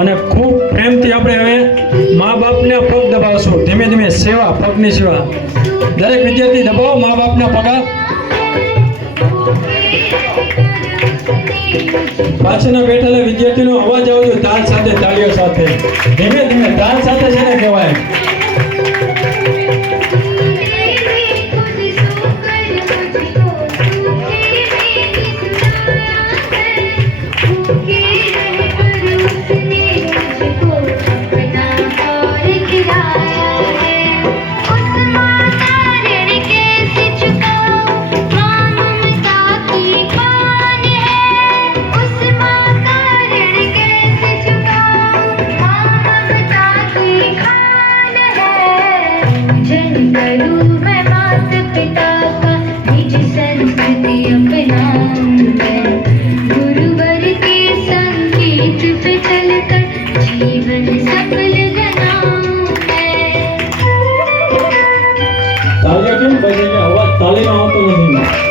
અને ખૂબ પ્રેમથી આપણે હવે મા બાપને પગ દબાવશું. ધીમે ધીમે સેવા, પગની સેવા. દરેક વિદ્યાર્થી દબાવો મા બાપના પગ. પાછળના બેઠેલા વિદ્યાર્થીનો અવાજ આવજો તાલ સાથે, તાળીઓ સાથે. ધીમે ધીમે તાલ સાથે છે ને કહેવાય. તાળીઓ કેમ બજે? અવાજ તાળીમાં આવતો નથી.